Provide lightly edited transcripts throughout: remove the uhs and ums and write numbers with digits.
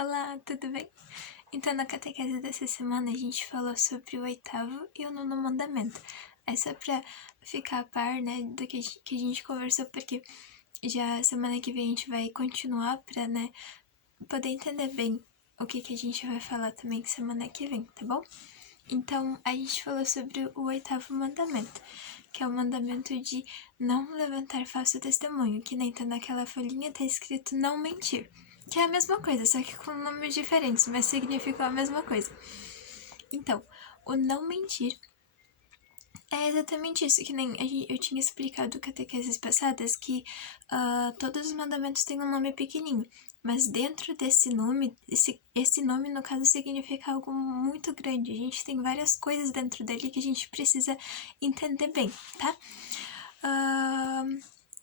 Olá, tudo bem? Então, na catequese dessa semana, a gente falou sobre o 8º e o 9º mandamento. É só pra ficar a par, né, do que a gente conversou, porque já semana que vem a gente vai continuar pra, né, poder entender bem o que a gente vai falar também semana que vem, tá bom? Então, a gente falou sobre o 8º mandamento, que é o mandamento de não levantar falso testemunho, que nem tá naquela folhinha, tá escrito não mentir. Que é a mesma coisa, só que com nomes diferentes, mas significam a mesma coisa. Então, o não mentir é exatamente isso, que nem eu tinha explicado catequeses passadas que todos os mandamentos têm um nome pequenininho, mas dentro desse nome, esse nome no caso significa algo muito grande. A gente tem várias coisas dentro dele que a gente precisa entender bem, tá?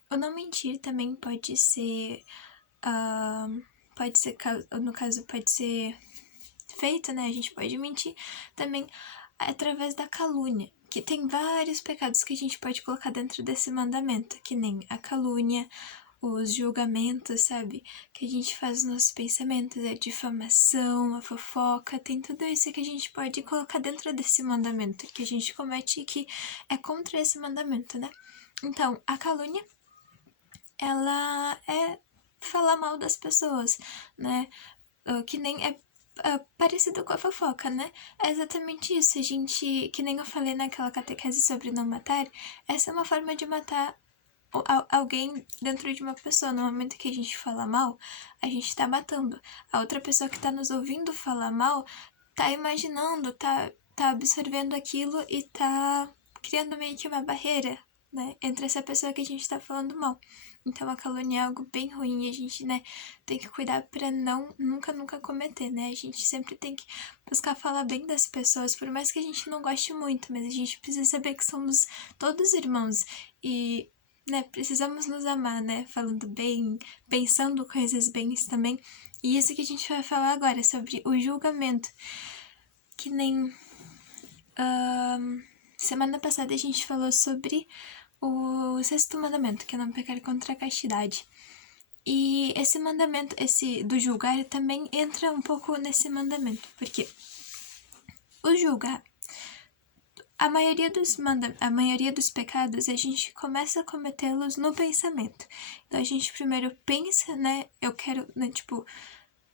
O não mentir também pode ser, no caso, pode ser feito, né? A gente pode mentir também através da calúnia, que tem vários pecados que a gente pode colocar dentro desse mandamento, que nem a calúnia, os julgamentos, sabe? Que a gente faz nos nossos pensamentos, a difamação, a fofoca, tem tudo isso que a gente pode colocar dentro desse mandamento, que a gente comete e que é contra esse mandamento, né? Então, a calúnia, ela é falar mal das pessoas, né? Que nem é parecido com a fofoca, né? É exatamente isso. A gente, que nem eu falei naquela catequese sobre não matar, essa é uma forma de matar alguém dentro de uma pessoa. No momento que a gente fala mal, a gente tá matando. A outra pessoa que tá nos ouvindo falar mal tá imaginando, tá absorvendo aquilo e tá criando meio que uma barreira, né, entre essa pessoa que a gente tá falando mal. Então a calúnia é algo bem ruim e a gente, né, tem que cuidar pra nunca cometer, né? A gente sempre tem que buscar falar bem das pessoas, por mais que a gente não goste muito, mas a gente precisa saber que somos todos irmãos e, né, precisamos nos amar, né? Falando bem, pensando coisas bens também. E isso que a gente vai falar agora, sobre o julgamento. Que nem semana passada a gente falou sobre o 6º mandamento, que é não pecar contra a castidade. E esse mandamento, esse do julgar, também entra um pouco nesse mandamento, porque o julgar, a maioria dos pecados, a gente começa a cometê-los no pensamento. Então a gente primeiro pensa, né, eu quero, né, tipo,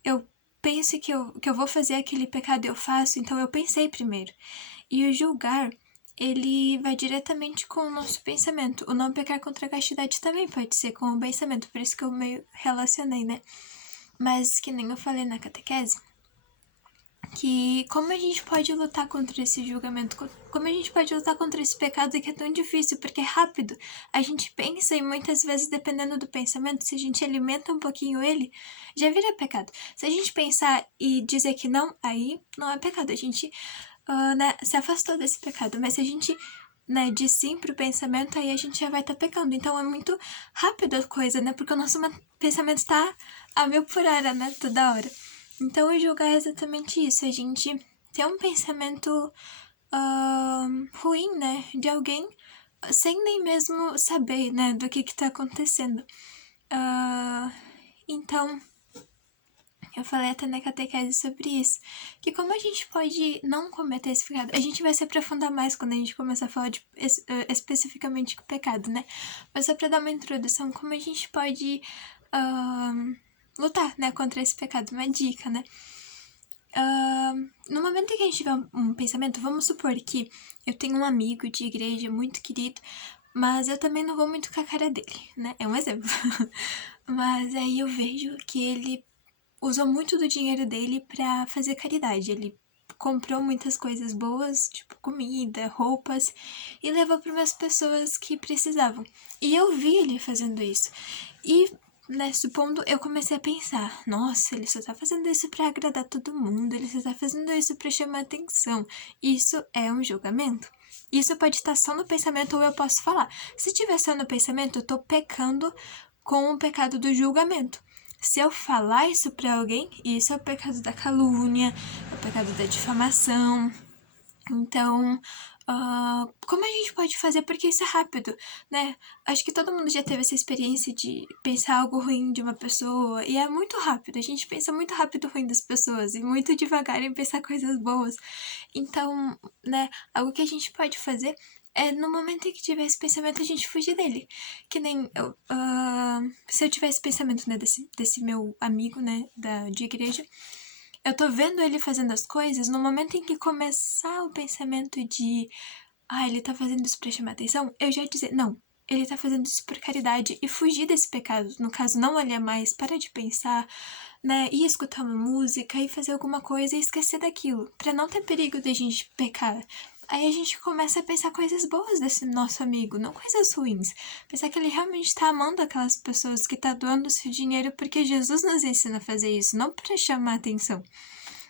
eu penso que eu vou fazer aquele pecado, eu faço, então eu pensei primeiro. E o julgar, ele vai diretamente com o nosso pensamento. O não pecar contra a castidade também pode ser com o pensamento, por isso que eu meio relacionei, né? Mas que nem eu falei na catequese, que como a gente pode lutar contra esse julgamento, como a gente pode lutar contra esse pecado que é tão difícil, porque é rápido. A gente pensa e muitas vezes, dependendo do pensamento, se a gente alimenta um pouquinho ele, já vira pecado. Se a gente pensar e dizer que não, aí não é pecado. A gente né, se afastou desse pecado. Mas se a gente, né, diz sim pro pensamento, aí a gente já vai estar pecando. Então é muito rápido a coisa, né? Porque o nosso pensamento tá a 1000 por hora, né? Toda hora. Então, o julgar é exatamente isso, a gente ter um pensamento ruim, né, de alguém, sem nem mesmo saber, né, do que tá acontecendo. Então, eu falei até na catequese sobre isso, que como a gente pode não cometer esse pecado, a gente vai se aprofundar mais quando a gente começar a falar de, especificamente do pecado, né, mas só pra dar uma introdução, como a gente pode lutar, né, contra esse pecado, uma dica, né. No momento em que a gente tiver um pensamento, vamos supor que eu tenho um amigo de igreja muito querido, mas eu também não vou muito com a cara dele, né? É um exemplo. Mas aí eu vejo que ele usou muito do dinheiro dele pra fazer caridade. Ele comprou muitas coisas boas, tipo comida, roupas, e levou para umas pessoas que precisavam. E eu vi ele fazendo isso. E, né, supondo, eu comecei a pensar, nossa, ele só tá fazendo isso pra agradar todo mundo, ele só tá fazendo isso pra chamar atenção. Isso é um julgamento. Isso pode estar só no pensamento ou eu posso falar. Se tiver só no pensamento, eu tô pecando com o pecado do julgamento. Se eu falar isso pra alguém, isso é o pecado da calúnia, é o pecado da difamação. Então, como a gente pode fazer, porque isso é rápido, né? Acho que todo mundo já teve essa experiência de pensar algo ruim de uma pessoa, e é muito rápido, a gente pensa muito rápido ruim das pessoas, e muito devagar em pensar coisas boas. Então, né, algo que a gente pode fazer é, no momento em que tiver esse pensamento, a gente fugir dele. Que nem eu, se eu tiver esse pensamento, né, desse meu amigo, né, de igreja, eu tô vendo ele fazendo as coisas, no momento em que começar o pensamento de ele tá fazendo isso pra chamar atenção, eu já ia dizer, não, ele tá fazendo isso por caridade e fugir desse pecado. No caso, não olhar mais, parar de pensar, né, e escutar uma música e fazer alguma coisa e esquecer daquilo, pra não ter perigo de a gente pecar. Aí a gente começa a pensar coisas boas desse nosso amigo, não coisas ruins. Pensar que ele realmente tá amando aquelas pessoas, que tá doando seu dinheiro porque Jesus nos ensina a fazer isso, não pra chamar atenção.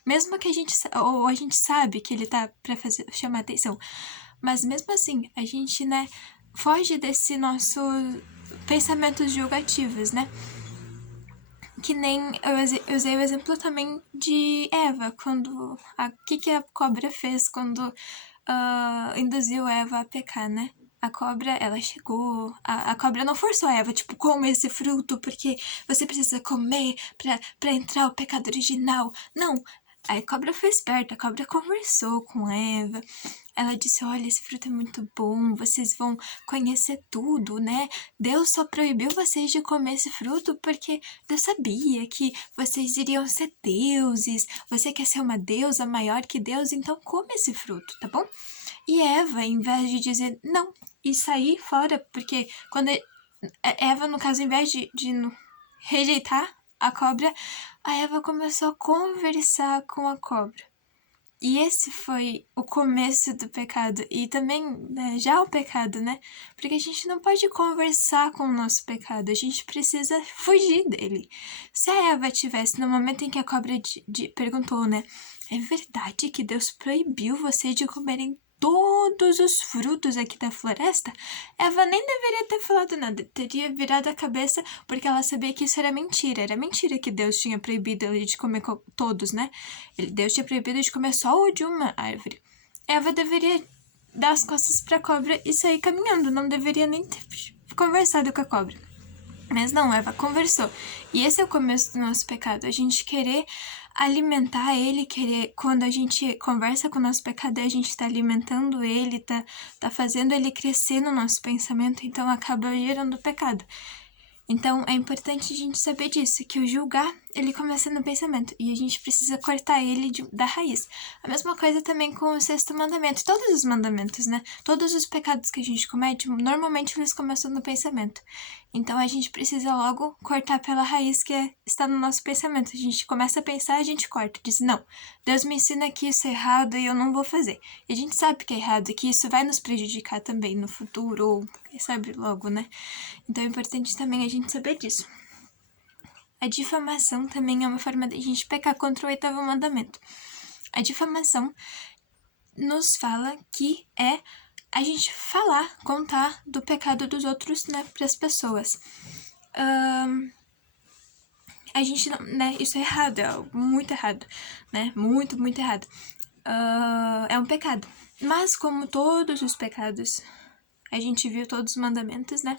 Mesmo que a gente sabe que ele tá pra chamar atenção. Mas mesmo assim, a gente, né, foge desse nosso pensamentos julgativos, né? Que nem eu usei o exemplo também de Eva, quando. O que a cobra fez quando induziu Eva a pecar, né? A cobra, ela chegou. A cobra não forçou a Eva, tipo, come esse fruto porque você precisa comer pra entrar o pecado original. Não. A cobra foi esperta, a cobra conversou com Eva. Ela disse: olha, esse fruto é muito bom, vocês vão conhecer tudo, né? Deus só proibiu vocês de comer esse fruto porque Deus sabia que vocês iriam ser deuses. Você quer ser uma deusa maior que Deus, então come esse fruto, tá bom? E Eva, em vez de dizer não e sair fora, porque quando Eva, no caso, em vez de rejeitar a cobra, a Eva começou a conversar com a cobra. E esse foi o começo do pecado. E também, né, já o pecado, né? Porque a gente não pode conversar com o nosso pecado. A gente precisa fugir dele. Se a Eva tivesse, no momento em que a cobra perguntou, né? É verdade que Deus proibiu vocês de comerem todos os frutos aqui da floresta? Eva nem deveria ter falado nada. Teria virado a cabeça porque ela sabia que isso era mentira. Era mentira que Deus tinha proibido ele de comer todos, né? Deus tinha proibido de comer só o de uma árvore. Eva deveria dar as costas para a cobra e sair caminhando. Não deveria nem ter conversado com a cobra. Mas não, Eva conversou. E esse é o começo do nosso pecado. A gente querer alimentar ele, quando a gente conversa com o nosso pecado, a gente tá alimentando ele, tá fazendo ele crescer no nosso pensamento, então acaba gerando pecado. Então, é importante a gente saber disso, que o julgar, ele começa no pensamento, e a gente precisa cortar ele da raiz. A mesma coisa também com o sexto mandamento, todos os mandamentos, né? Todos os pecados que a gente comete, normalmente eles começam no pensamento. Então, a gente precisa logo cortar pela raiz que está no nosso pensamento. A gente começa a pensar, a gente corta, diz, não, Deus me ensina que isso é errado e eu não vou fazer. E a gente sabe que é errado e que isso vai nos prejudicar também no futuro, ou quem sabe logo, né? Então é importante também a gente saber disso. A difamação também é uma forma de a gente pecar contra o oitavo mandamento. A difamação nos fala que é a gente contar do pecado dos outros, né, para as pessoas. A gente não, né, isso é errado, é muito errado, né, muito, muito errado. É um pecado. Mas como todos os pecados, a gente viu todos os mandamentos, né,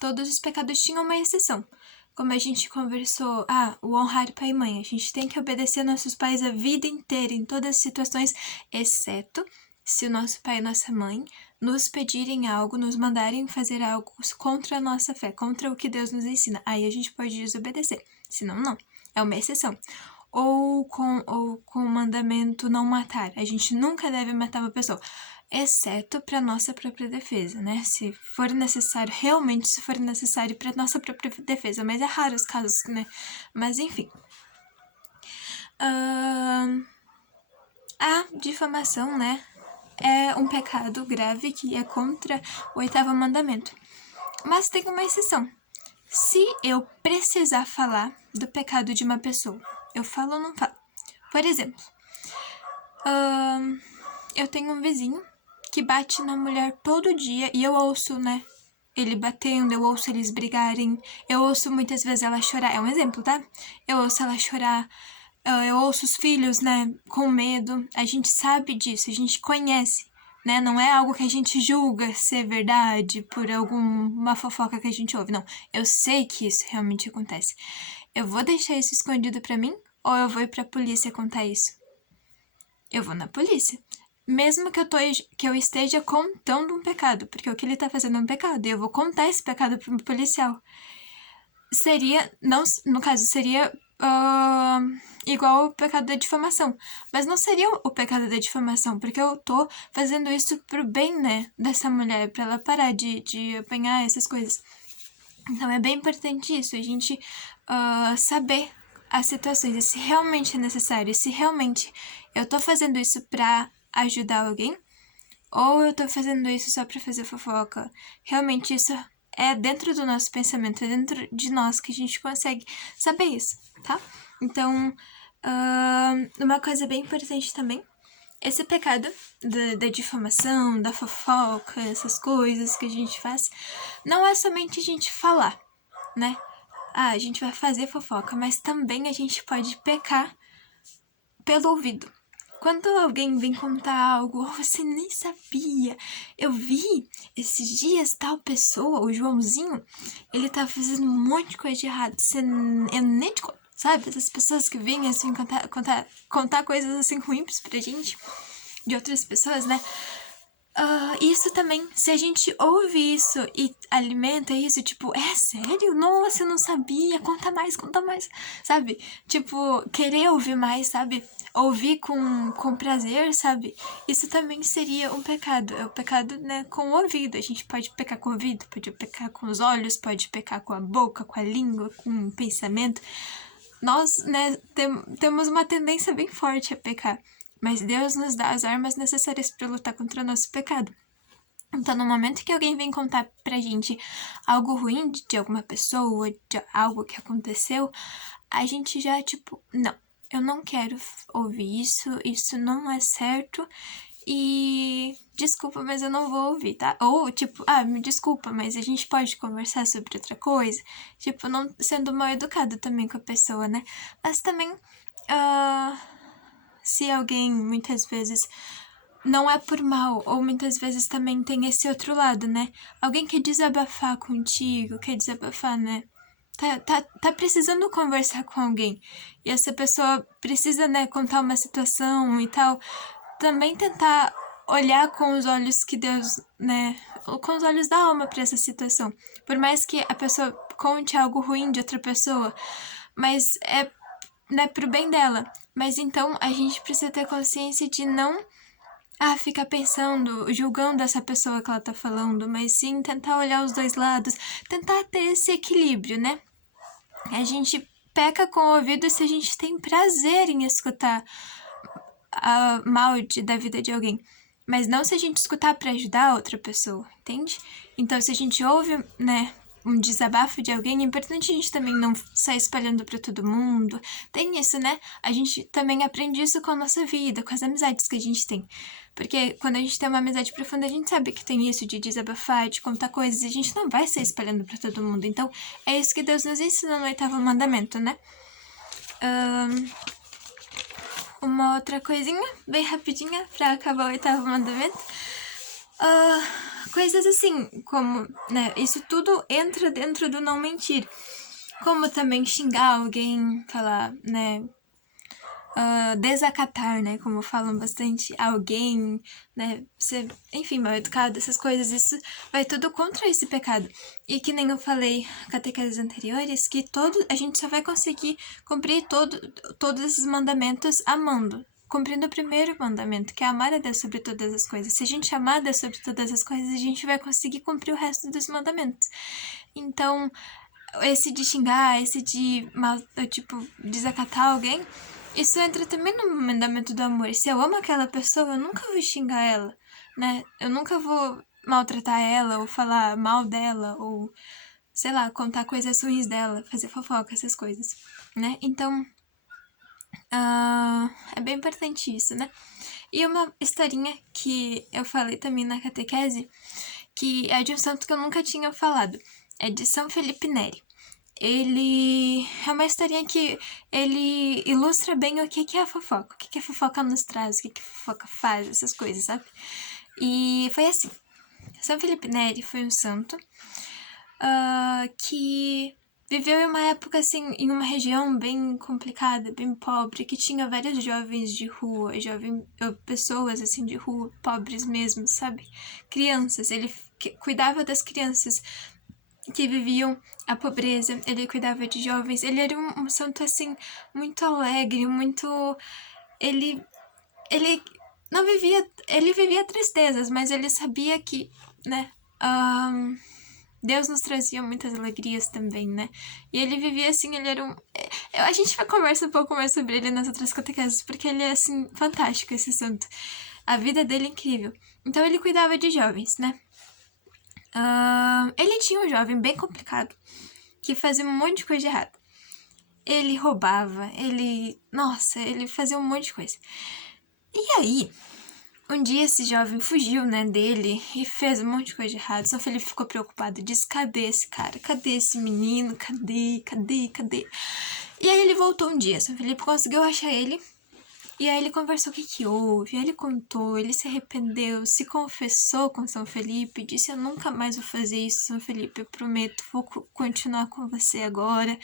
todos os pecados tinham uma exceção. Como a gente conversou, o honrar pai e mãe. A gente tem que obedecer nossos pais a vida inteira, em todas as situações, exceto se o nosso pai e nossa mãe nos pedirem algo, nos mandarem fazer algo contra a nossa fé, contra o que Deus nos ensina. Aí a gente pode desobedecer, senão não. É uma exceção. Ou com o mandamento não matar. A gente nunca deve matar uma pessoa, exceto para nossa própria defesa, né? Se for necessário, realmente se for necessário para nossa própria defesa, mas é raro os casos, né? Mas enfim. A difamação, né? É um pecado grave que é contra o oitavo mandamento. Mas tem uma exceção. Se eu precisar falar do pecado de uma pessoa, eu falo ou não falo? Por exemplo, eu tenho um vizinho que bate na mulher todo dia e eu ouço, né? Ele batendo, eu ouço eles brigarem, eu ouço muitas vezes ela chorar. É um exemplo, tá? Eu ouço ela chorar. eu ouço os filhos, né, com medo. A gente sabe disso, a gente conhece, né? Não é algo que a gente julga ser verdade por alguma fofoca que a gente ouve. Não, eu sei que isso realmente acontece. Eu vou deixar isso escondido pra mim ou eu vou ir pra polícia contar isso? Eu vou na polícia. Mesmo que eu esteja contando um pecado, porque o que ele tá fazendo é um pecado, e eu vou contar esse pecado pro policial. Seria, não, no caso, seria igual o pecado da difamação. Mas não seria o pecado da difamação, porque eu tô fazendo isso pro bem, né, dessa mulher, pra ela parar de apanhar essas coisas. Então é bem importante isso, a gente saber as situações, e se realmente é necessário, e se realmente eu tô fazendo isso pra ajudar alguém, ou eu tô fazendo isso só pra fazer fofoca. Realmente isso é dentro do nosso pensamento, é dentro de nós que a gente consegue saber isso, tá? Então, uma coisa bem importante também, esse pecado da difamação, da fofoca, essas coisas que a gente faz, não é somente a gente falar, né? A gente vai fazer fofoca, mas também a gente pode pecar pelo ouvido. Quando alguém vem contar algo, você nem sabia. Eu vi esses dias tal pessoa, o Joãozinho, ele tá fazendo um monte de coisa de errado. Eu nem te conto, sabe? Essas pessoas que vêm assim contar coisas assim ruins pra gente, de outras pessoas, né? Isso também, se a gente ouve isso e alimenta isso, tipo, é sério? Nossa, eu não sabia, conta mais, sabe? Tipo, querer ouvir mais, sabe? Ouvir com prazer, sabe? Isso também seria um pecado, é o pecado, né, com o ouvido. A gente pode pecar com o ouvido, pode pecar com os olhos, pode pecar com a boca, com a língua, com o pensamento. Nós, né, temos uma tendência bem forte a pecar. Mas Deus nos dá as armas necessárias para lutar contra o nosso pecado. Então, no momento que alguém vem contar pra gente algo ruim de alguma pessoa, de algo que aconteceu, a gente já, tipo, não, eu não quero ouvir isso não é certo e desculpa, mas eu não vou ouvir, tá? Ou, tipo, me desculpa, mas a gente pode conversar sobre outra coisa, tipo, não sendo mal educado também com a pessoa, né? Mas também, se alguém muitas vezes não é por mal, ou muitas vezes também tem esse outro lado, né? Alguém quer desabafar contigo, quer desabafar, né? Tá precisando conversar com alguém. E essa pessoa precisa, né, contar uma situação e tal. Também tentar olhar com os olhos que Deus, né, com os olhos da alma para essa situação. Por mais que a pessoa conte algo ruim de outra pessoa, mas é, né, pro bem dela. Mas então a gente precisa ter consciência de não ficar pensando, julgando essa pessoa que ela tá falando, mas sim tentar olhar os dois lados, tentar ter esse equilíbrio, né? A gente peca com o ouvido se a gente tem prazer em escutar mal da vida de alguém, mas não se a gente escutar para ajudar a outra pessoa, entende? Então, se a gente ouve, né, um desabafo de alguém, é importante a gente também não sair espalhando para todo mundo. Tem isso, né? A gente também aprende isso com a nossa vida, com as amizades que a gente tem. Porque quando a gente tem uma amizade profunda, a gente sabe que tem isso de desabafar, de contar coisas, e a gente não vai sair espalhando para todo mundo. Então, é isso que Deus nos ensina no 8º mandamento, né? Uma outra coisinha, bem rapidinha, pra acabar o 8º mandamento. Coisas assim, como, né, isso tudo entra dentro do não mentir. Como também xingar alguém, falar, né, desacatar, né, como falam bastante, alguém, né, ser, enfim, mal educado, essas coisas, isso vai tudo contra esse pecado. E que nem eu falei catequeses anteriores, que a gente só vai conseguir cumprir todos esses mandamentos amando. Cumprindo o primeiro mandamento, que é amar a Deus sobre todas as coisas. Se a gente amar a Deus sobre todas as coisas, a gente vai conseguir cumprir o resto dos mandamentos. Então, esse de xingar, esse de, tipo, desacatar alguém, isso entra também no mandamento do amor. Se eu amo aquela pessoa, eu nunca vou xingar ela, né? Eu nunca vou maltratar ela, ou falar mal dela, ou, sei lá, contar coisas ruins dela, fazer fofoca, essas coisas, né? Então, é bem importante isso, né? E uma historinha que eu falei também na catequese, que é de um santo que eu nunca tinha falado, é de São Felipe Neri. ele é uma historinha que ele ilustra bem o que é a fofoca, o que a fofoca nos traz, o que a fofoca faz, essas coisas, sabe? E foi assim. São Felipe Neri foi um santo que viveu em uma época, assim, em uma região bem complicada, bem pobre, que tinha vários jovens de rua, pessoas, assim, de rua, pobres mesmo, sabe? Crianças, ele cuidava das crianças que viviam a pobreza, ele cuidava de jovens, ele era um santo, assim, muito alegre, muito... Ele não vivia... Ele vivia tristezas, mas ele sabia que, né... Deus nos trazia muitas alegrias também, né? E ele vivia assim, ele era um... A gente vai conversar um pouco mais sobre ele nas outras catequeses, porque ele é, assim, fantástico, esse santo. A vida dele é incrível. Então ele cuidava de jovens, né? Ele tinha um jovem bem complicado, que fazia um monte de coisa errada. Ele roubava, Nossa, ele fazia um monte de coisa. E aí... Um dia esse jovem fugiu, né, dele e fez um monte de coisa errada. São Felipe ficou preocupado, disse, cadê esse cara? Cadê esse menino? Cadê? E aí ele voltou um dia, São Felipe conseguiu achar ele. E aí ele conversou o que houve, aí ele contou, ele se arrependeu, se confessou com São Felipe, disse, eu nunca mais vou fazer isso, São Felipe, eu prometo, vou continuar com você agora,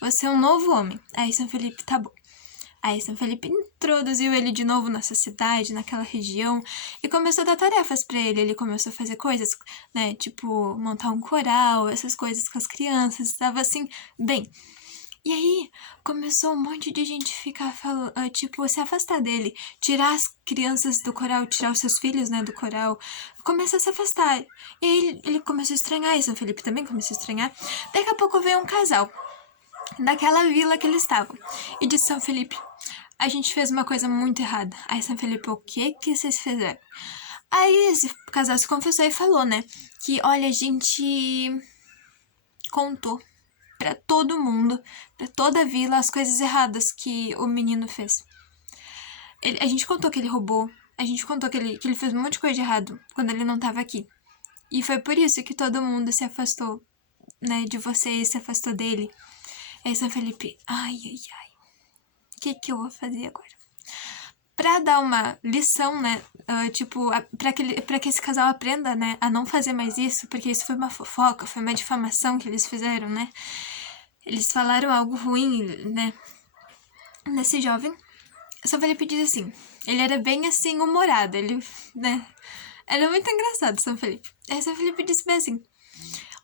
você é um novo homem. Aí São Felipe, tá bom. Aí São Felipe introduziu ele de novo nessa cidade, naquela região, e começou a dar tarefas pra ele. Ele começou a fazer coisas, né, tipo montar um coral, essas coisas com as crianças, estava assim, bem. E aí começou um monte de gente ficar falando, tipo, se afastar dele, tirar as crianças do coral, tirar os seus filhos, né, do coral, começou a se afastar. E aí ele começou a estranhar, e São Felipe também começou a estranhar. Daqui a pouco veio um casal daquela vila que eles estavam. E disse São Felipe, a gente fez uma coisa muito errada. Aí São Felipe, o que vocês fizeram? Aí esse casal se confessou e falou, né, que, olha, a gente contou pra todo mundo, pra toda a vila, as coisas erradas que o menino fez. A gente contou que ele roubou, a gente contou que ele fez um monte de coisa de errado quando ele não tava aqui. E foi por isso que todo mundo se afastou, né, de você, se afastou dele. Aí São Felipe, ai, o que eu vou fazer agora? Pra dar uma lição, né, tipo, pra que esse casal aprenda, né, a não fazer mais isso, porque isso foi uma fofoca, foi uma difamação que eles fizeram, né. Eles falaram algo ruim, né, nesse jovem. São Felipe diz assim, ele era bem assim, humorado, ele, né, era muito engraçado, São Felipe. Aí São Felipe disse bem assim,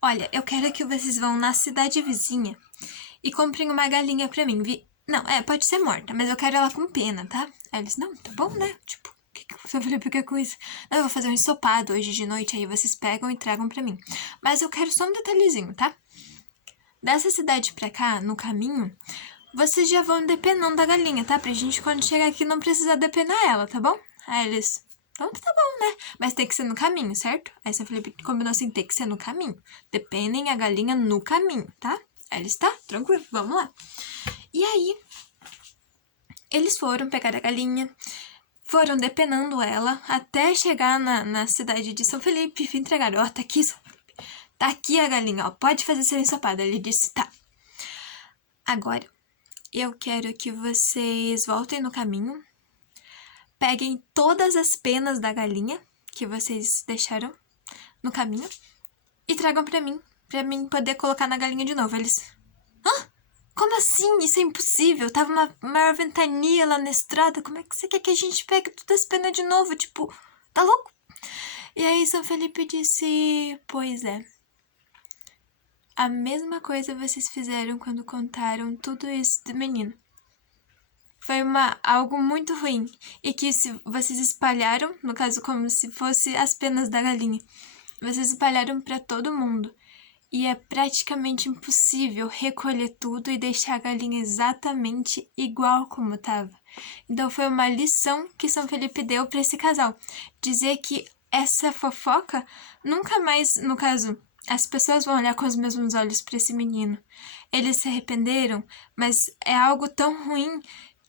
olha, eu quero que vocês vão na cidade vizinha e comprem uma galinha pra mim. Não, pode ser morta, mas eu quero ela com pena, tá? Aí eles, não, tá bom, né? Tipo, São Felipe, que coisa? Não, eu vou fazer um ensopado hoje de noite, aí vocês pegam e tragam pra mim. Mas eu quero só um detalhezinho, tá? Dessa cidade pra cá, no caminho, vocês já vão depenando a galinha, tá? Pra gente, quando chegar aqui, não precisar depenar ela, tá bom? Aí eles, então tá bom, né? Mas tem que ser no caminho, certo? Aí São Felipe combinou assim, tem que ser no caminho. Depenem a galinha no caminho, tá? Aí eles, tá, tranquilo, vamos lá. E aí, eles foram pegar a galinha, foram depenando ela até chegar na cidade de São Felipe e entregaram. Ó, tá aqui, tá aqui a galinha, ó, pode fazer seu ensopado. Ele disse, tá. Agora, eu quero que vocês voltem no caminho, peguem todas as penas da galinha que vocês deixaram no caminho e tragam pra mim poder colocar na galinha de novo. Eles, hã? Como assim? Isso é impossível. Tava uma maior ventania lá na estrada. Como é que você quer que a gente pegue todas as penas de novo? Tipo, tá louco? E aí São Felipe disse, pois é. A mesma coisa vocês fizeram quando contaram tudo isso do menino. Foi algo muito ruim. E que vocês espalharam, no caso como se fosse as penas da galinha. Vocês espalharam pra todo mundo. E é praticamente impossível recolher tudo e deixar a galinha exatamente igual como estava. Então foi uma lição que São Felipe deu para esse casal. Dizer que essa fofoca nunca mais, no caso, as pessoas vão olhar com os mesmos olhos para esse menino. Eles se arrependeram, mas é algo tão ruim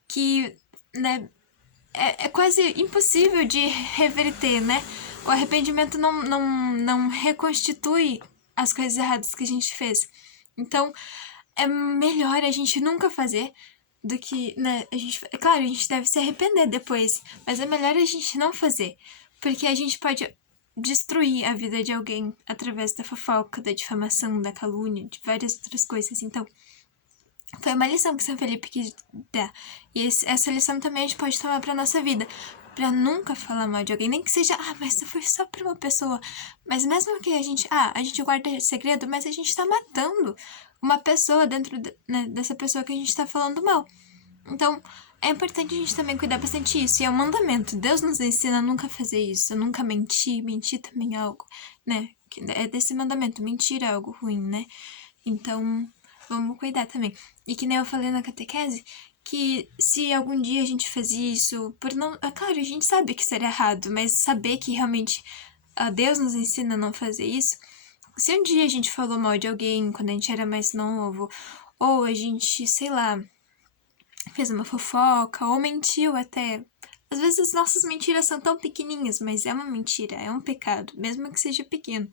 que, né, é quase impossível de reverter, né? O arrependimento não reconstitui as coisas erradas que a gente fez. Então, é melhor a gente nunca fazer do que, né, claro, a gente deve se arrepender depois, mas é melhor a gente não fazer, porque a gente pode destruir a vida de alguém através da fofoca, da difamação, da calúnia, de várias outras coisas. Então, foi uma lição que São Felipe quis dar. E essa lição também a gente pode tomar pra nossa vida. Pra nunca falar mal de alguém. Nem que seja, mas foi só pra uma pessoa. Mas mesmo que a gente guarda segredo, mas a gente tá matando uma pessoa dentro né, dessa pessoa que a gente tá falando mal. Então, é importante a gente também cuidar bastante disso. E é um mandamento. Deus nos ensina a nunca fazer isso, a nunca mentir. Mentir também é algo, né? É desse mandamento. Mentir é algo ruim, né? Então, vamos cuidar também. E que nem eu falei na catequese, que se algum dia a gente faz isso, por não. Claro, a gente sabe que seria errado, mas saber que realmente Deus nos ensina a não fazer isso. Se um dia a gente falou mal de alguém quando a gente era mais novo, ou a gente, sei lá, fez uma fofoca, ou mentiu até. Às vezes as nossas mentiras são tão pequenininhas, mas é uma mentira, é um pecado, mesmo que seja pequeno.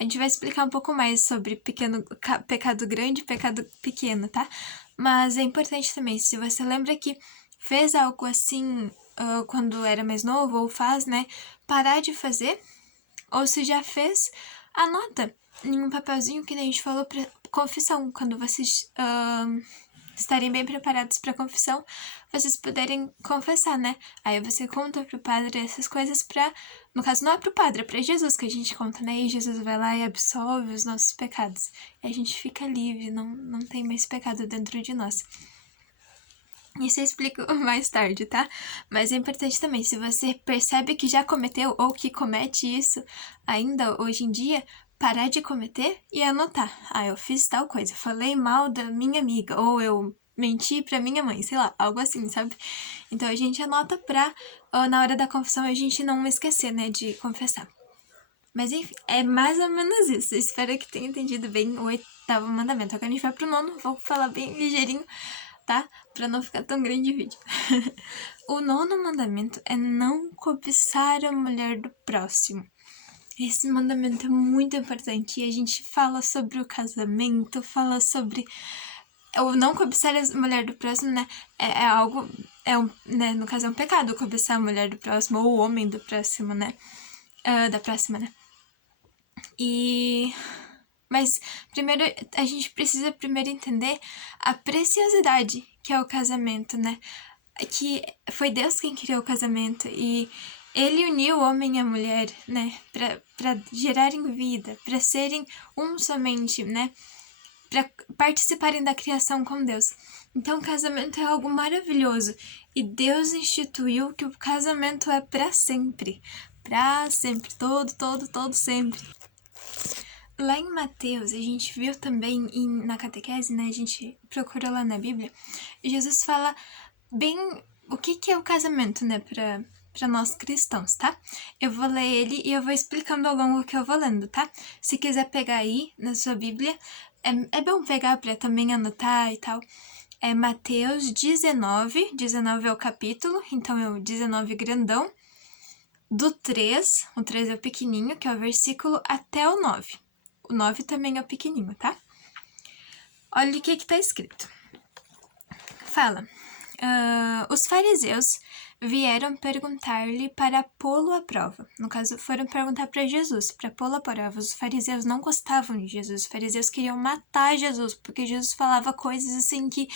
A gente vai explicar um pouco mais sobre pecado grande e pecado pequeno, tá? Mas é importante também, se você lembra que fez algo assim quando era mais novo, ou faz, né? Parar de fazer. Ou se já fez, anota em um papelzinho que a gente falou pra confissão. Quando vocês estarem bem preparados para confissão, vocês puderem confessar, né? Aí você conta pro padre essas coisas pra... No caso, não é pro padre, é pra Jesus que a gente conta, né? E Jesus vai lá e absolve os nossos pecados. E a gente fica livre, não tem mais pecado dentro de nós. Isso eu explico mais tarde, tá? Mas é importante também, se você percebe que já cometeu ou que comete isso ainda hoje em dia, parar de cometer e anotar. Eu fiz tal coisa, falei mal da minha amiga, ou eu menti pra minha mãe, sei lá, algo assim, sabe? Então a gente anota pra, na hora da confissão, a gente não esquecer, né, de confessar. Mas enfim, é mais ou menos isso. Espero que tenha entendido bem o 8º mandamento. Agora a gente vai pro 9º, vou falar bem ligeirinho, tá? Pra não ficar tão grande o vídeo. O 9º mandamento é não cobiçar a mulher do próximo. Esse mandamento é muito importante e a gente fala sobre o casamento, fala sobre o não cobiçar a mulher do próximo, né? É algo, né? No caso é um pecado cobiçar a mulher do próximo ou o homem do próximo, né? Da próxima, né? Mas primeiro a gente precisa primeiro entender a preciosidade que é o casamento, né? Que foi Deus quem criou o casamento e ele uniu o homem e a mulher, né? Pra gerarem vida, pra serem um somente, né? Pra participarem da criação com Deus. Então o casamento é algo maravilhoso e Deus instituiu que o casamento é pra sempre. Pra sempre, todo sempre. Lá em Mateus, a gente viu também na catequese, né? A gente procurou lá na Bíblia. Jesus fala bem o que é o casamento, né? Pra nós cristãos, tá? Eu vou ler ele e eu vou explicando ao longo que eu vou lendo, tá? Se quiser pegar aí na sua Bíblia, é bom pegar pra também anotar e tal. É Mateus 19 é o capítulo, então é o 19 grandão. Do 3, o 3 é o pequenininho, que é o versículo, até o 9. O 9 também é o pequenininho, tá? Olha o que tá escrito. Fala, os fariseus vieram perguntar-lhe para pô-lo à prova. No caso, foram perguntar para Jesus, para pô-lo à prova. Os fariseus não gostavam de Jesus. Os fariseus queriam matar Jesus, porque Jesus falava coisas assim que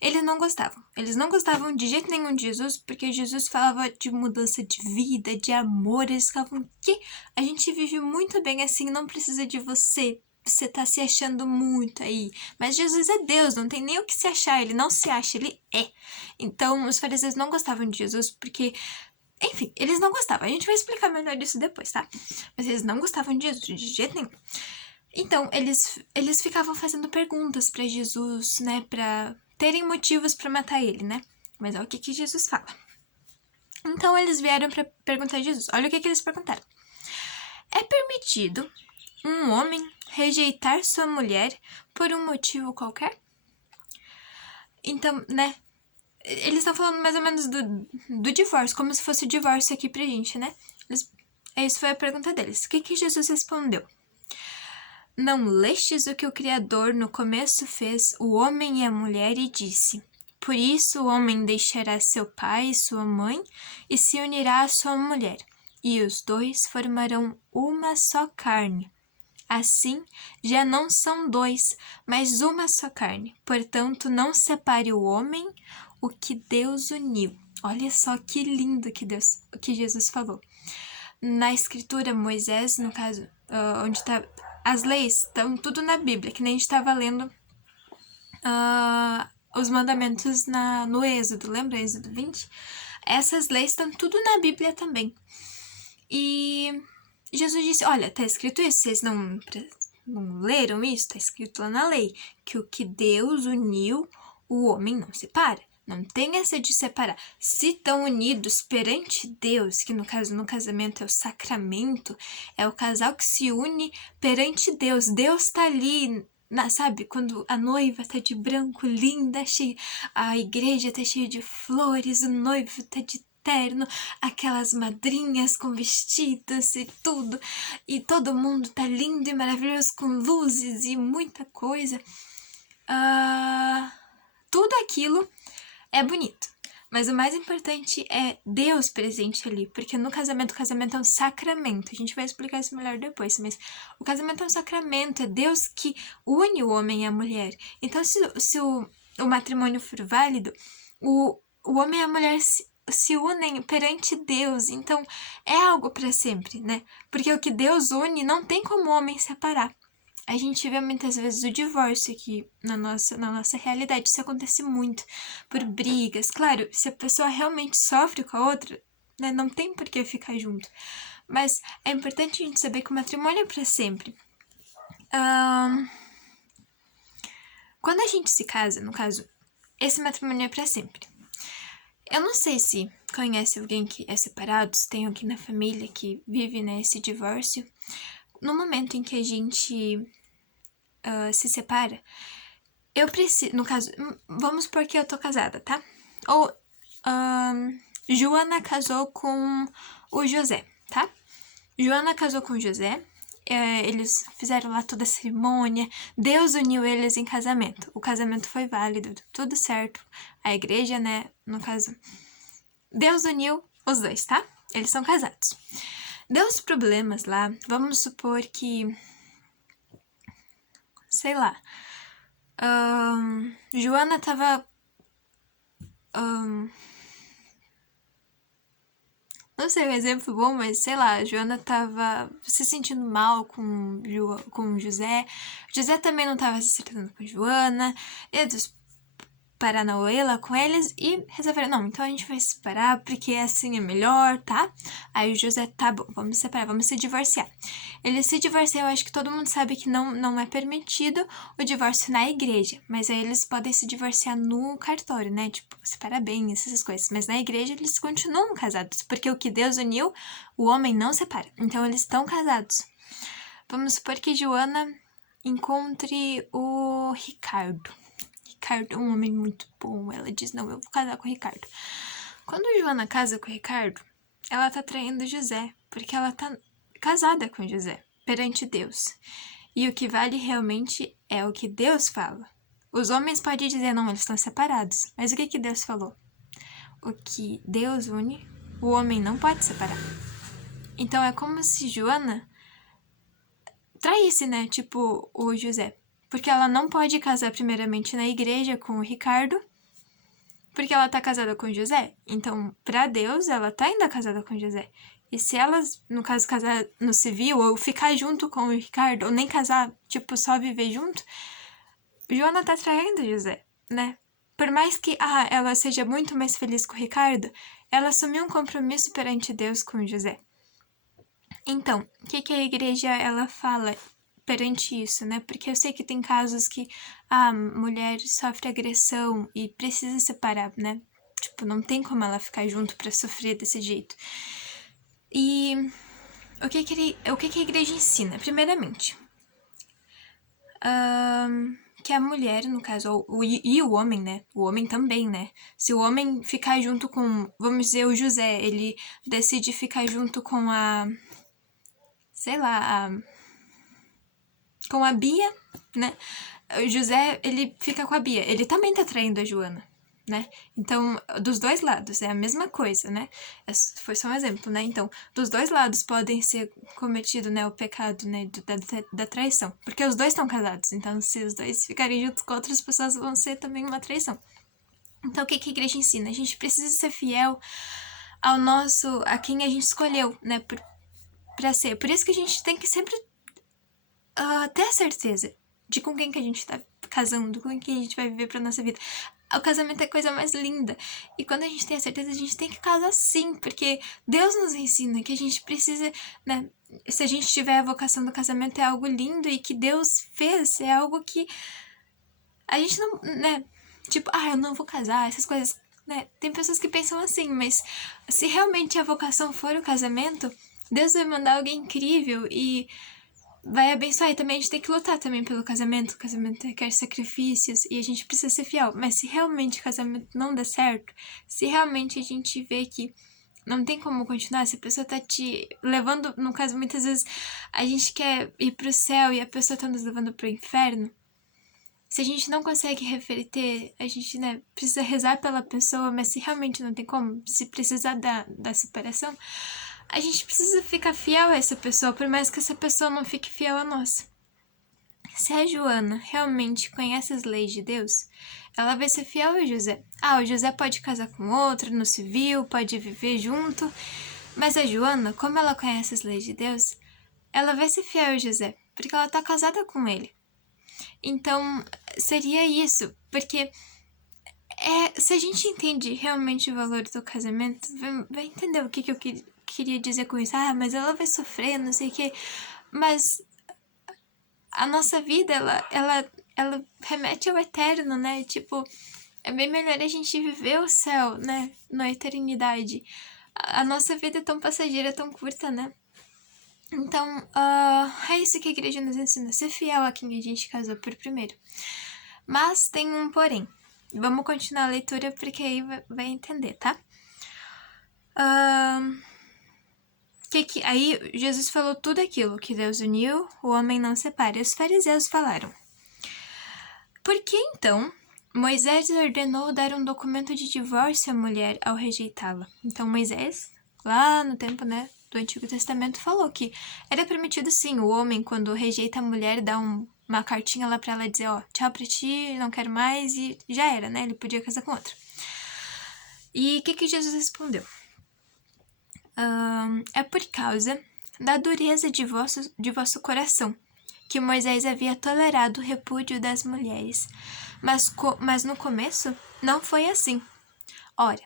eles não gostavam. Eles não gostavam de jeito nenhum de Jesus, porque Jesus falava de mudança de vida, de amor. Eles ficavam, que a gente vive muito bem assim, não precisa de você. Você tá se achando muito aí. Mas Jesus é Deus, não tem nem o que se achar. Ele não se acha, ele é. Então, os fariseus não gostavam de Jesus porque... Enfim, eles não gostavam. A gente vai explicar melhor isso depois, tá? Mas eles não gostavam de Jesus, de jeito nenhum. Então, eles ficavam fazendo perguntas pra Jesus, né? Pra terem motivos pra matar ele, né? Mas olha o que Jesus fala. Então, eles vieram pra perguntar a Jesus. Olha o que eles perguntaram. É permitido um homem rejeitar sua mulher por um motivo qualquer? Então, né? Eles estão falando mais ou menos do divórcio, como se fosse o divórcio aqui pra gente, né? Essa foi a pergunta deles. O que Jesus respondeu? Não lestes o que o Criador no começo fez, o homem e a mulher, e disse: Por isso o homem deixará seu pai e sua mãe, e se unirá à sua mulher, e os dois formarão uma só carne. Assim, já não são dois, mas uma só carne. Portanto, não separe o homem o que Deus uniu. Olha só que lindo que Jesus falou. Na escritura, Moisés, no caso, onde está as leis, estão tudo na Bíblia, que nem a gente estava lendo os mandamentos no Êxodo, lembra? Êxodo 20? Essas leis estão tudo na Bíblia também. E Jesus disse, olha, está escrito isso, vocês não leram isso? Está escrito lá na lei, que o que Deus uniu, o homem não separa. Não tem essa de separar. Se estão unidos perante Deus, que no casamento é o sacramento, é o casal que se une perante Deus. Deus está ali, sabe? Quando a noiva tá de branco, linda, cheia, a igreja tá cheia de flores, o noivo tá de terno, aquelas madrinhas com vestidos e tudo, e todo mundo tá lindo e maravilhoso com luzes e muita coisa. Tudo aquilo é bonito, mas o mais importante é Deus presente ali, porque no casamento, o casamento é um sacramento. A gente vai explicar isso melhor depois, mas o casamento é um sacramento, é Deus que une o homem e a mulher. Então, se o matrimônio for válido, o homem e a mulher se unem perante Deus, então é algo para sempre, né? Porque o que Deus une não tem como o homem separar. A gente vê muitas vezes o divórcio aqui na nossa realidade. Isso acontece muito por brigas. Claro, se a pessoa realmente sofre com a outra, né, não tem por que ficar junto. Mas é importante a gente saber que o matrimônio é para sempre. Quando a gente se casa, no caso, esse matrimônio é para sempre. Eu não sei se conhece alguém que é separado, se tem alguém na família que vive, né, esse divórcio. No momento em que a gente se separa, eu preciso, no caso, vamos supor que eu tô casada, tá? Ou Joana casou com o José, tá? Joana casou com o José, eles fizeram lá toda a cerimônia, Deus uniu eles em casamento. O casamento foi válido, tudo certo. A igreja, né, no caso, Deus uniu os dois, tá? Eles são casados. Deu os problemas lá, vamos supor que, sei lá, Joana tava não sei um exemplo bom, mas sei lá, a Joana tava se sentindo mal com o José. José também não tava se acertando com a Joana. Eles paranauê lá com eles e resolveram, não, então a gente vai se separar porque assim é melhor, tá? Aí o José, tá bom, vamos separar, vamos se divorciar. Eles se divorciam, eu acho que todo mundo sabe que não é permitido o divórcio na igreja, mas aí eles podem se divorciar no cartório, né? Tipo, separar bem, essas coisas. Mas na igreja eles continuam casados, porque o que Deus uniu, o homem não separa. Então eles estão casados. Vamos supor que Joana encontre o Ricardo. Ricardo é um homem muito bom. Ela diz, não, eu vou casar com o Ricardo. Quando Joana casa com o Ricardo, ela tá traindo José, porque ela tá casada com José, perante Deus. E o que vale realmente é o que Deus fala. Os homens podem dizer, não, eles estão separados. Mas o que Deus falou? O que Deus une, o homem não pode separar. Então é como se Joana traísse, né? Tipo, o José. Porque ela não pode casar primeiramente na igreja com o Ricardo, porque ela tá casada com o José. Então, pra Deus, ela tá ainda casada com o José. E se elas, no caso, casar no civil, ou ficar junto com o Ricardo, ou nem casar, tipo, só viver junto, Joana tá traindo José, né? Por mais que ela seja muito mais feliz com o Ricardo, ela assumiu um compromisso perante Deus com o José. Então, o que a igreja ela fala perante isso, né? Porque eu sei que tem casos que a mulher sofre agressão e precisa separar, né? Tipo, não tem como ela ficar junto pra sofrer desse jeito. E o que a igreja ensina? Primeiramente, que a mulher, no caso, e o homem, né? O homem também, né? Se o homem ficar junto com, vamos dizer, o José, ele decide ficar junto com a, sei lá, com a Bia, né? O José, ele fica com a Bia. Ele também tá traindo a Joana, né? Então, dos dois lados, é a mesma coisa, né? Foi só um exemplo, né? Então, dos dois lados podem ser cometido, né, o pecado, né, da traição. Porque os dois estão casados, então se os dois ficarem juntos com outras pessoas, vão ser também uma traição. Então, o que a igreja ensina? A gente precisa ser fiel a quem a gente escolheu, né, pra ser. Por isso que a gente tem que sempre ter a certeza de com quem que a gente tá casando, com quem a gente vai viver pra nossa vida. O casamento é a coisa mais linda. E quando a gente tem a certeza, a gente tem que casar sim, porque Deus nos ensina que a gente precisa, né? Se a gente tiver a vocação do casamento, é algo lindo e que Deus fez, é algo que a gente não, né? Tipo, eu não vou casar, essas coisas, né? Tem pessoas que pensam assim, mas se realmente a vocação for o casamento, Deus vai mandar alguém incrível e vai abençoar. E também a gente tem que lutar também pelo casamento. O casamento requer sacrifícios e a gente precisa ser fiel. Mas se realmente o casamento não der certo, se realmente a gente vê que não tem como continuar, se a pessoa tá te levando, no caso, muitas vezes a gente quer ir pro céu e a pessoa tá nos levando pro inferno, se a gente não consegue reverter, a gente, né, precisa rezar pela pessoa, mas se realmente não tem como, se precisar da separação, a gente precisa ficar fiel a essa pessoa, por mais que essa pessoa não fique fiel a nós. Se a Joana realmente conhece as leis de Deus, ela vai ser fiel ao José. O José pode casar com outra no civil, pode viver junto, mas a Joana, como ela conhece as leis de Deus, ela vai ser fiel ao José, porque ela tá casada com ele. Então, seria isso, porque se a gente entende realmente o valor do casamento, vai entender o que eu queria dizer com isso. Mas ela vai sofrer, não sei o quê. Mas a nossa vida, ela remete ao eterno, né? Tipo, é bem melhor a gente viver o céu, né? Na eternidade. A nossa vida é tão passageira, tão curta, né? Então, é isso que a igreja nos ensina, ser fiel a quem a gente casou por primeiro. Mas tem um porém. Vamos continuar a leitura porque aí vai entender, tá? Aí Jesus falou tudo aquilo que Deus uniu, o homem não separa. E os fariseus falaram: por que então Moisés ordenou dar um documento de divórcio à mulher ao rejeitá-la? Então Moisés, lá no tempo, né, do Antigo Testamento, falou que era permitido sim o homem, quando rejeita a mulher, dar uma cartinha lá pra ela dizer, tchau pra ti, não quero mais, e já era, né? Ele podia casar com outra. E o que Jesus respondeu? É por causa da dureza de vosso coração que Moisés havia tolerado o repúdio das mulheres. Mas no começo não foi assim. Ora,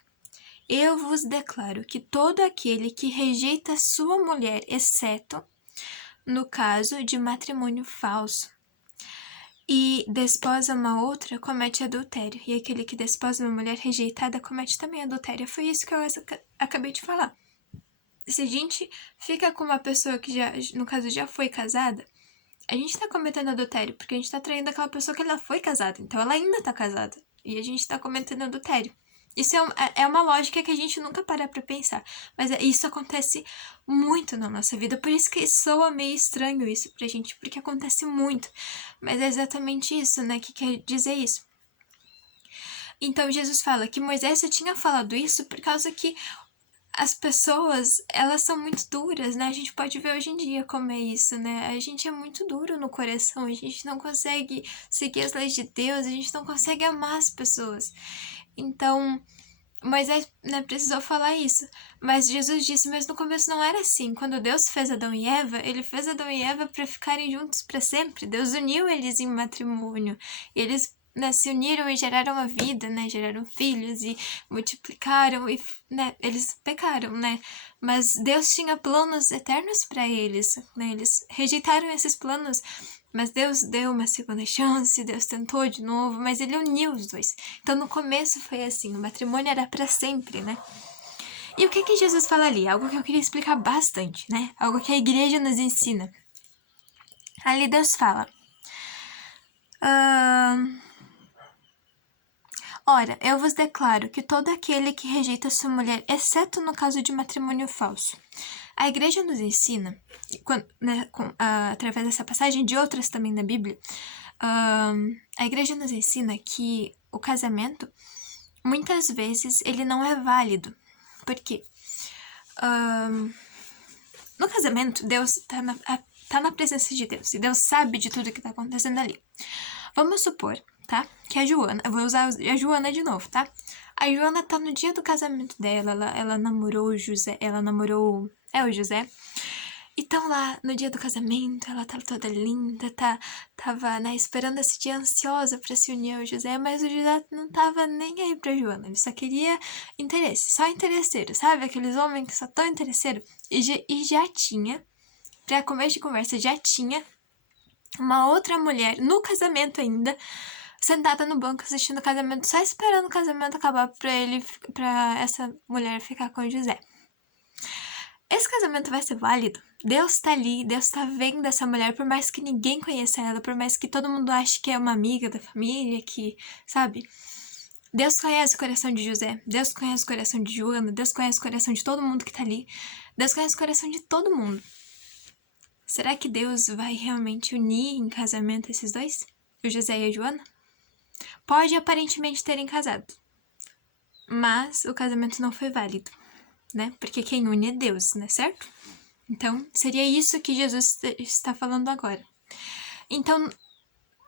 eu vos declaro que todo aquele que rejeita sua mulher, exceto no caso de matrimônio falso, e desposa uma outra, comete adultério. E aquele que desposa uma mulher rejeitada comete também adultério. Foi isso que eu acabei de falar. Se a gente fica com uma pessoa que já, no caso, já foi casada, a gente tá cometendo adultério, porque a gente tá traindo aquela pessoa que ela foi casada. Então ela ainda tá casada. E a gente tá cometendo adultério. Isso é uma lógica que a gente nunca para pra pensar. Mas isso acontece muito na nossa vida. Por isso que soa meio estranho isso pra gente, porque acontece muito. Mas é exatamente isso, né, que quer dizer isso. Então Jesus fala que Moisés só tinha falado isso por causa que as pessoas, elas são muito duras, né? A gente pode ver hoje em dia como é isso, né? A gente é muito duro no coração, a gente não consegue seguir as leis de Deus, a gente não consegue amar as pessoas. Então, Moisés, né, precisou falar isso. Mas Jesus disse, mas no começo não era assim. Quando Deus fez Adão e Eva, ele fez Adão e Eva para ficarem juntos para sempre. Deus uniu eles em matrimônio. E eles, né, se uniram e geraram a vida, né? Geraram filhos e multiplicaram e, né, eles pecaram, né? Mas Deus tinha planos eternos para eles, né? Eles rejeitaram esses planos, mas Deus deu uma segunda chance, Deus tentou de novo, mas ele uniu os dois. Então no começo foi assim, o matrimônio era para sempre, né? E o que Jesus fala ali? Algo que eu queria explicar bastante, né? Algo que a igreja nos ensina. Ali Deus fala: ora, eu vos declaro que todo aquele que rejeita sua mulher, exceto no caso de matrimônio falso, A igreja nos ensina, né, através dessa passagem, de outras também na Bíblia, a igreja nos ensina que o casamento, muitas vezes, ele não é válido. Por quê? No casamento, Deus tá na presença de Deus, e Deus sabe de tudo que tá acontecendo ali. Vamos supor, tá? Que a Joana, eu vou usar a Joana de novo, tá? A Joana tá no dia do casamento dela, ela namorou o José, o José. E tão lá no dia do casamento, ela tava toda linda, tava, né, esperando esse dia ansiosa pra se unir ao José, mas o José não tava nem aí pra Joana, ele só queria interesse, só interesseiro, sabe? Aqueles homens que só tão interesseiro. E já tinha, pra começo de conversa, já tinha uma outra mulher no casamento ainda, sentada no banco assistindo o casamento, só esperando o casamento acabar pra essa mulher ficar com o José. Esse casamento vai ser válido? Deus tá ali, Deus tá vendo essa mulher, por mais que ninguém conheça ela, por mais que todo mundo ache que é uma amiga da família, que, sabe? Deus conhece o coração de José, Deus conhece o coração de Joana, Deus conhece o coração de todo mundo que tá ali, Deus conhece o coração de todo mundo. Será que Deus vai realmente unir em casamento esses dois? O José e a Joana? Pode aparentemente terem casado, mas o casamento não foi válido, né? Porque quem une é Deus, né? Certo? Então, seria isso que Jesus está falando agora. Então,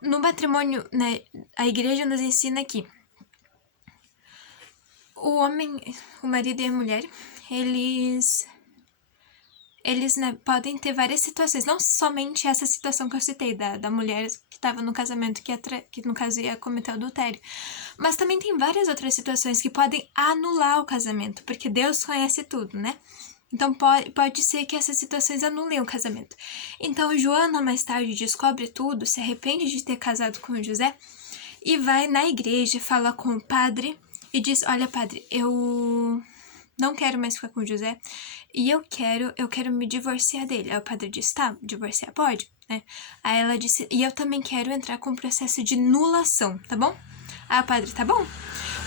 no matrimônio, né, a igreja nos ensina que o homem, o marido e a mulher, eles né, podem ter várias situações, não somente essa situação que eu citei, da mulher que estava no casamento, que no caso ia cometer adultério, mas também tem várias outras situações que podem anular o casamento, porque Deus conhece tudo, né? Então pode ser que essas situações anulem o casamento. Então Joana mais tarde descobre tudo, se arrepende de ter casado com José e vai na igreja, fala com o padre e diz: olha, padre, eu não quero mais ficar com José e eu quero me divorciar dele. Aí o padre disse: tá, divorciar pode, né? Aí ela disse: e eu também quero entrar com o processo de anulação, tá bom? Aí o padre: tá bom.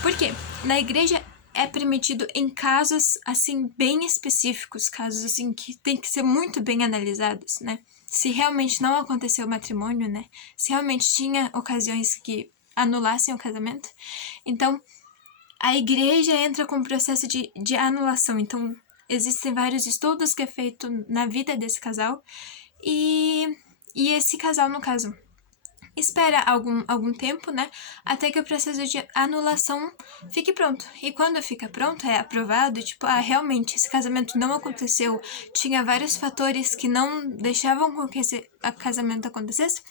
Por quê? Na igreja é permitido em casos, assim, bem específicos, casos, assim, que tem que ser muito bem analisados, né? Se realmente não aconteceu o matrimônio, né? Se realmente tinha ocasiões que anulassem o casamento. Então, a igreja entra com o processo de anulação. Então, existem vários estudos que é feito na vida desse casal. E esse casal, no caso, espera algum tempo, né? Até que o processo de anulação fique pronto. E quando fica pronto, é aprovado, tipo, realmente, esse casamento não aconteceu. Tinha vários fatores que não deixavam com que esse casamento acontecesse.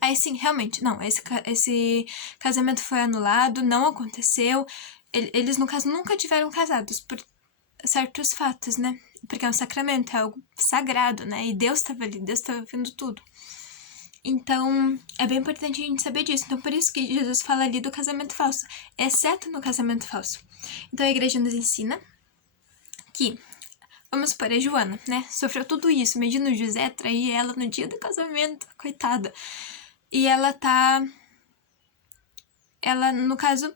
Aí sim, realmente, não, esse casamento foi anulado, não aconteceu. Eles, no caso, nunca tiveram casados por certos fatos, né? Porque é um sacramento, é algo sagrado, né? E Deus estava ali, Deus estava vendo tudo. Então, é bem importante a gente saber disso. Então, por isso que Jesus fala ali do casamento falso, exceto no casamento falso. Então, a igreja nos ensina que, vamos supor, a Joana, né? Sofreu tudo isso. Imagina o José trair ela no dia do casamento, coitada. E ela, no caso,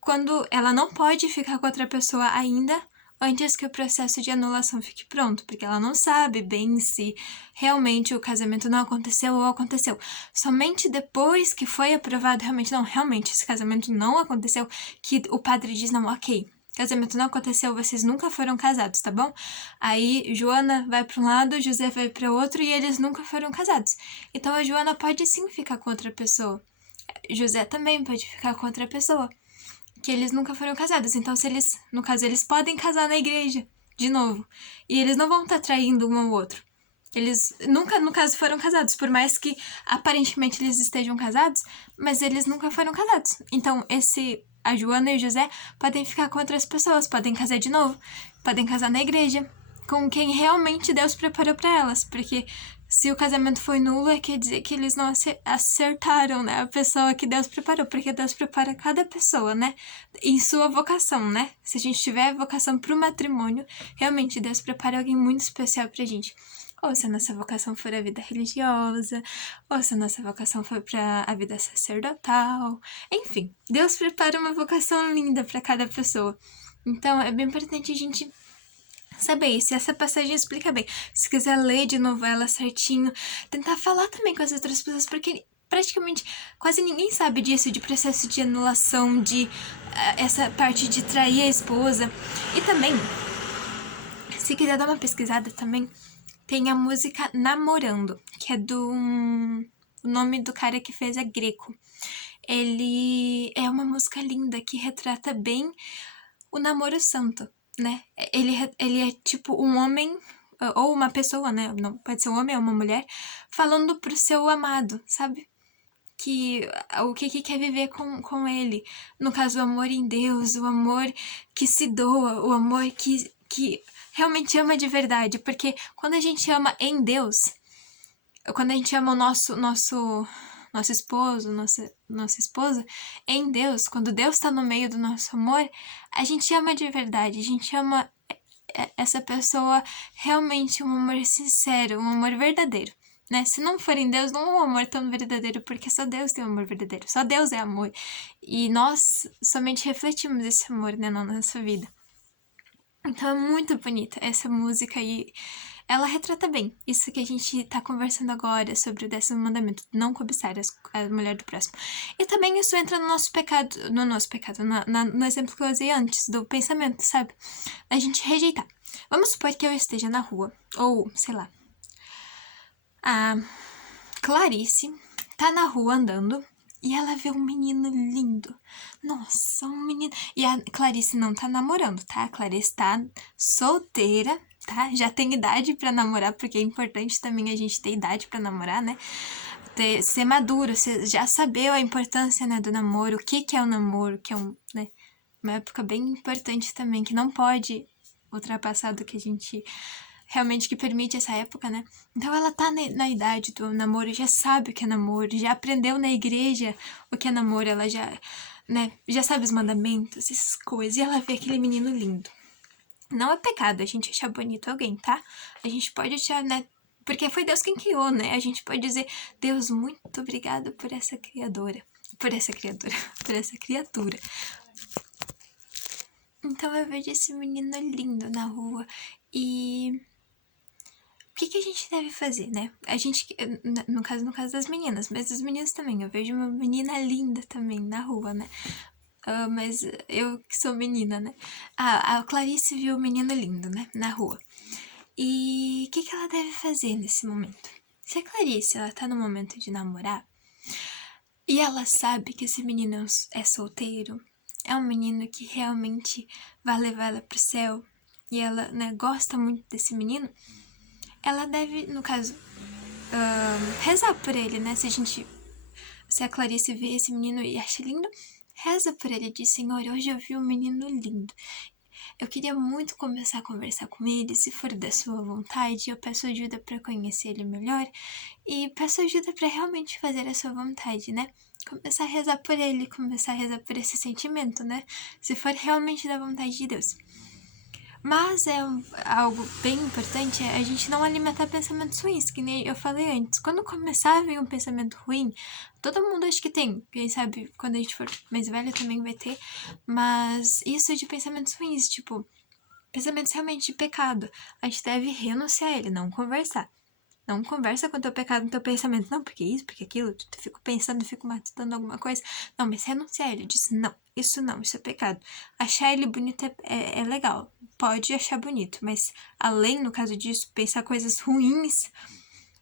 quando ela não pode ficar com outra pessoa ainda, antes que o processo de anulação fique pronto, porque ela não sabe bem se realmente o casamento não aconteceu ou aconteceu. Somente depois que foi aprovado realmente esse casamento não aconteceu, que o padre diz: não, ok, casamento não aconteceu, vocês nunca foram casados, tá bom? Aí Joana vai para um lado, José vai para outro e eles nunca foram casados. Então a Joana pode sim ficar com outra pessoa. José também pode ficar com outra pessoa. Que eles nunca foram casados. Então, se eles, no caso, eles podem casar na igreja, de novo. E eles não vão estar traindo um ao outro. Eles nunca, no caso, foram casados. Por mais que, aparentemente, eles estejam casados, mas eles nunca foram casados. Então, a Joana e o José podem ficar com outras pessoas, podem casar de novo, podem casar na igreja, com quem realmente Deus preparou para elas. Porque se o casamento foi nulo, quer dizer que eles não acertaram, né? A pessoa que Deus preparou, porque Deus prepara cada pessoa, né? Em sua vocação, né? Se a gente tiver vocação pro matrimônio, realmente Deus prepara alguém muito especial pra gente. Ou se a nossa vocação for a vida religiosa, ou se a nossa vocação for pra a vida sacerdotal. Enfim, Deus prepara uma vocação linda para cada pessoa. Então, é bem importante a gente saber isso. E essa passagem explica bem. Se quiser ler de novo ela certinho, tentar falar também com as outras pessoas, porque praticamente quase ninguém sabe disso, de processo de anulação, de essa parte de trair a esposa. E também, se quiser dar uma pesquisada também, tem a música Namorando, que é o nome do cara que fez é Greco. Ele é uma música linda que retrata bem o namoro santo, né? Ele é tipo um homem, ou uma pessoa, né? Não, pode ser um homem ou uma mulher, falando pro seu amado, sabe? O que quer viver com ele. No caso, o amor em Deus, o amor que se doa, o amor que realmente ama de verdade. Porque quando a gente ama em Deus, quando a gente ama o nosso esposo, nossa esposa, em Deus, quando Deus tá no meio do nosso amor, a gente ama de verdade, a gente ama essa pessoa realmente, um amor sincero, um amor verdadeiro, né? Se não for em Deus, não é um amor tão verdadeiro, porque só Deus tem um amor verdadeiro, só Deus é amor. E nós somente refletimos esse amor, né, na nossa vida. Então é muito bonita essa música e ela retrata bem isso que a gente tá conversando agora sobre o 10º mandamento, não cobiçar a mulher do próximo. E também isso entra no exemplo que eu usei antes, do pensamento, sabe? A gente rejeitar. Vamos supor que eu esteja na rua, ou, sei lá, a Clarice tá na rua andando e ela vê um menino lindo. Nossa, um menino. E a Clarice não tá namorando, tá? A Clarice tá solteira, tá? Já tem idade pra namorar, porque é importante também a gente ter idade pra namorar, né? Ser maduro, já saber a importância, né, do namoro, o que é o namoro, que é né, uma época bem importante também, que não pode ultrapassar do que a gente realmente que permite essa época, né? Então ela tá na idade do namoro, já sabe o que é namoro, já aprendeu na igreja o que é namoro, ela já, né, já sabe os mandamentos, essas coisas, e ela vê aquele menino lindo. Não é pecado a gente achar bonito alguém, tá? A gente pode achar, né, porque foi Deus quem criou, né? A gente pode dizer, Deus, muito obrigado por essa criatura. Por essa criatura. Então eu vejo esse menino lindo na rua e o que a gente deve fazer, né? A gente, no caso das meninas, mas dos meninos também. Eu vejo uma menina linda também na rua, né? Mas eu que sou menina, né? A Clarice viu o menino lindo, né? Na rua. E o que ela deve fazer nesse momento? Se a Clarice, ela tá no momento de namorar, e ela sabe que esse menino é solteiro, é um menino que realmente vai levar ela pro céu, e ela, né, gosta muito desse menino, ela deve, no caso, rezar por ele, né? Se a Clarice vê esse menino e acha lindo, reza por ele, diz, Senhor, hoje eu vi um menino lindo. Eu queria muito começar a conversar com ele, se for da sua vontade, eu peço ajuda para conhecer ele melhor e peço ajuda para realmente fazer a sua vontade, né? Começar a rezar por ele, começar a rezar por esse sentimento, né? Se for realmente da vontade de Deus. Mas algo bem importante é a gente não alimentar pensamentos ruins, que nem eu falei antes. Quando começar a vir um pensamento ruim, todo mundo acho que tem. Quem sabe quando a gente for mais velho também vai ter. Mas isso de pensamentos ruins, tipo, pensamentos realmente de pecado. A gente deve renunciar a ele, não conversar. Não conversa com o teu pecado no teu pensamento. Não, porque isso, porque aquilo. Tu fico pensando, fico matando alguma coisa. Não, mas renunciar a ele. Diz, não, isso é pecado. Achar ele bonito é legal. Pode achar bonito. Mas além, no caso disso, pensar coisas ruins,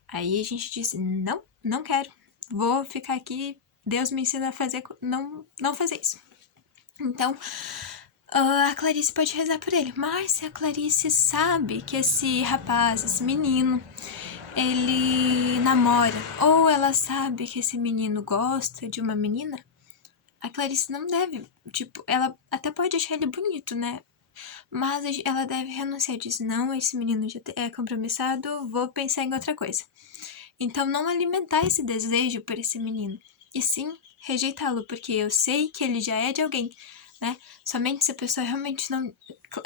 aí a gente diz, não quero. Vou ficar aqui. Deus me ensina a fazer, não fazer isso. Então, a Clarice pode rezar por ele. Mas se a Clarice sabe que esse rapaz, esse menino, ele namora, ou ela sabe que esse menino gosta de uma menina, a Clarice não deve, tipo, ela até pode achar ele bonito, né? Mas ela deve renunciar, diz, não, esse menino já é compromissado, vou pensar em outra coisa. Então não alimentar esse desejo por esse menino, e sim rejeitá-lo, porque eu sei que ele já é de alguém, né? Somente se a pessoa realmente não...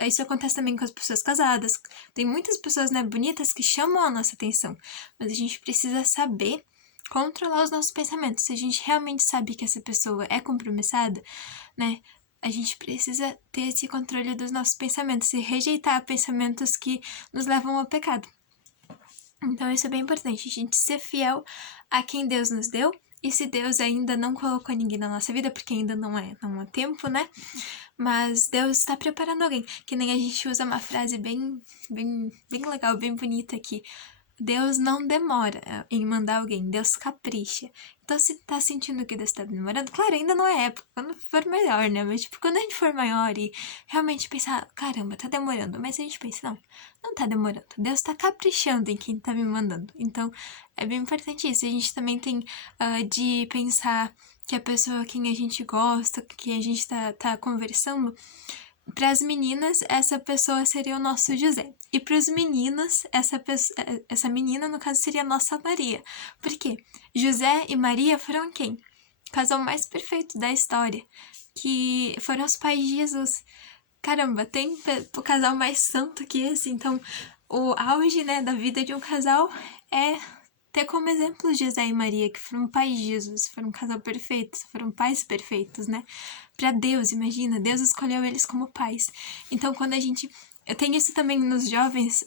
Isso acontece também com as pessoas casadas. Tem muitas pessoas, né, bonitas que chamam a nossa atenção, mas a gente precisa saber controlar os nossos pensamentos. Se a gente realmente sabe que essa pessoa é compromissada, né, a gente precisa ter esse controle dos nossos pensamentos e rejeitar pensamentos que nos levam ao pecado. Então isso é bem importante, a gente ser fiel a quem Deus nos deu. E se Deus ainda não colocou ninguém na nossa vida, porque ainda não é tempo, né? Mas Deus está preparando alguém. Que nem a gente usa uma frase bem legal, bem bonita aqui. Deus não demora em mandar alguém, Deus capricha. Então, se tá sentindo que Deus tá demorando, claro, ainda não é época, quando for melhor, né? Mas, tipo, quando a gente for maior e realmente pensar, caramba, tá demorando. Mas a gente pensa, não tá demorando. Deus tá caprichando em quem tá me mandando. Então, é bem importante isso. A gente também tem de pensar que a pessoa quem a gente gosta, que a gente tá conversando, para as meninas, essa pessoa seria o nosso José. E para os meninos, essa menina, no caso, seria a nossa Maria. Por quê? José e Maria foram quem? O casal mais perfeito da história. Que foram os pais de Jesus. Caramba, tem o casal mais santo que esse. Então, o auge, né, da vida de um casal é ter como exemplo José e Maria, que foram pais de Jesus, foram um casal perfeito, foram pais perfeitos, né? Para Deus, imagina, Deus escolheu eles como pais. Então, quando a gente... Eu tenho isso também nos jovens,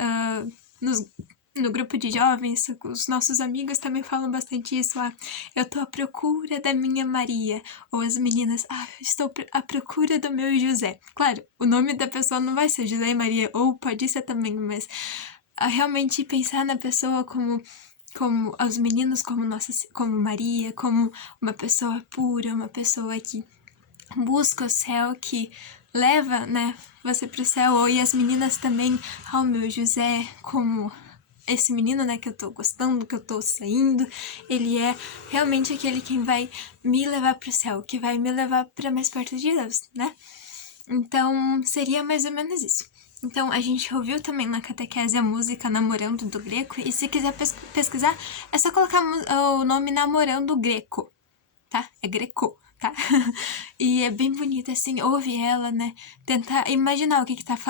no grupo de jovens, os nossos amigos também falam bastante isso. Eu tô à procura da minha Maria. Ou as meninas, estou à procura do meu José. Claro, o nome da pessoa não vai ser José e Maria, ou pode ser também, mas realmente pensar na pessoa como os meninos como Maria, como uma pessoa pura, uma pessoa que busca o céu, que leva, né, você pro céu, e as meninas também, ao meu José, como esse menino, né, que eu tô gostando, que eu tô saindo, ele é realmente aquele quem vai me levar pro céu, que vai me levar pra mais perto de Deus, né? Então, seria mais ou menos isso. Então, a gente ouviu também na catequese a música Namorando do Greco, e se quiser pesquisar, é só colocar o nome Namorando Greco, tá? É Greco, tá? E é bem bonita, assim, ouve ela, né? Tentar imaginar o que tá falando.